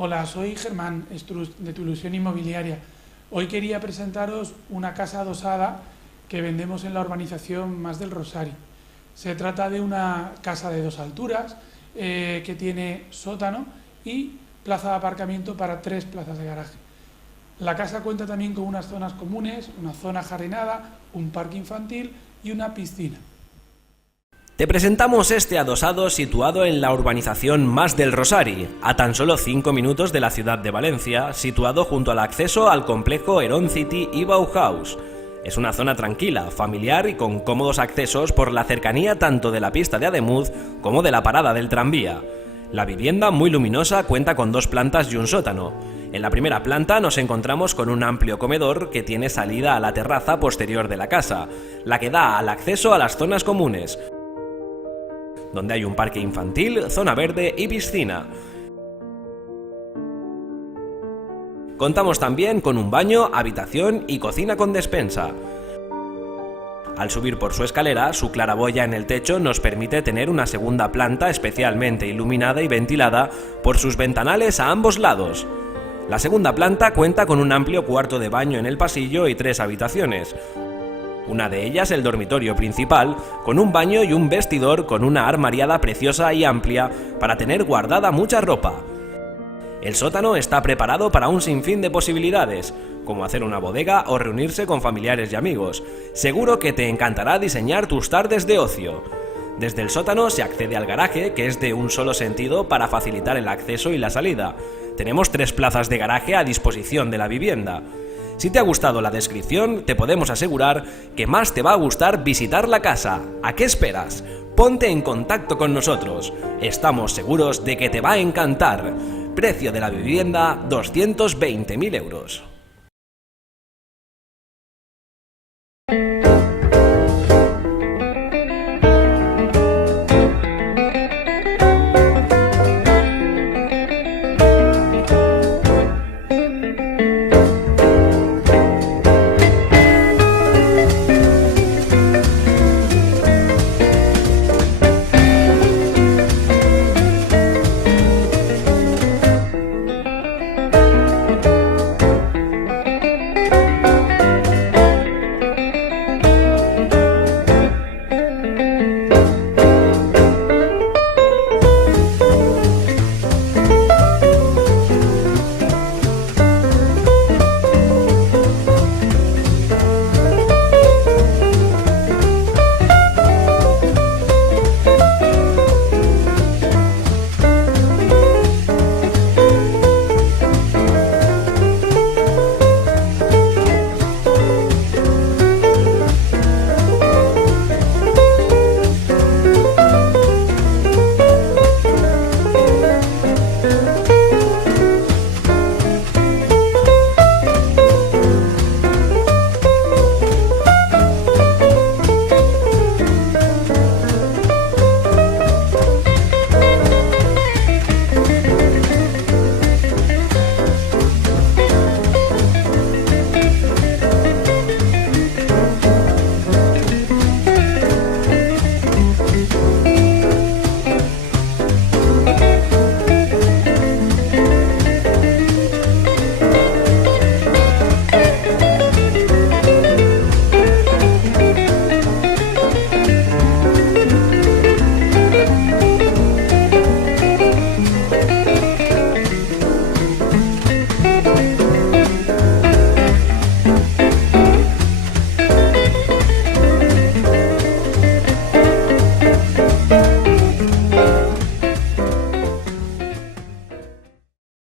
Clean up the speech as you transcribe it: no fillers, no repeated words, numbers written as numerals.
Hola, soy Germán Estruz de Tu Ilusión Inmobiliaria. Hoy quería presentaros una casa adosada que vendemos en la urbanización Mas del Rosario. Se trata de una casa de 2 alturas que tiene sótano y plaza de aparcamiento para 3 plazas de garaje. La casa cuenta también con unas zonas comunes, una zona jardinada, un parque infantil y una piscina. Te presentamos este adosado situado en la urbanización Mas del Rosario, a tan solo 5 minutos de la ciudad de Valencia, situado junto al acceso al complejo Heron City y Bauhaus. Es una zona tranquila, familiar y con cómodos accesos por la cercanía tanto de la pista de Ademuz como de la parada del tranvía. La vivienda, muy luminosa, cuenta con 2 plantas y un sótano. En la primera planta nos encontramos con un amplio comedor que tiene salida a la terraza posterior de la casa, la que da al acceso a las zonas comunes, donde hay un parque infantil, zona verde y piscina. Contamos también con un baño, habitación y cocina con despensa. Al subir por su escalera, su claraboya en el techo nos permite tener una segunda planta especialmente iluminada y ventilada por sus ventanales a ambos lados. La segunda planta cuenta con un amplio cuarto de baño en el pasillo y 3 habitaciones. Una de ellas el dormitorio principal, con un baño y un vestidor con una armariada preciosa y amplia para tener guardada mucha ropa. El sótano está preparado para un sinfín de posibilidades, como hacer una bodega o reunirse con familiares y amigos. Seguro que te encantará diseñar tus tardes de ocio. Desde el sótano se accede al garaje, que es de un solo sentido para facilitar el acceso y la salida. Tenemos 3 plazas de garaje a disposición de la vivienda. Si te ha gustado la descripción, te podemos asegurar que más te va a gustar visitar la casa. ¿A qué esperas? Ponte en contacto con nosotros. Estamos seguros de que te va a encantar. Precio de la vivienda, 220.000 euros.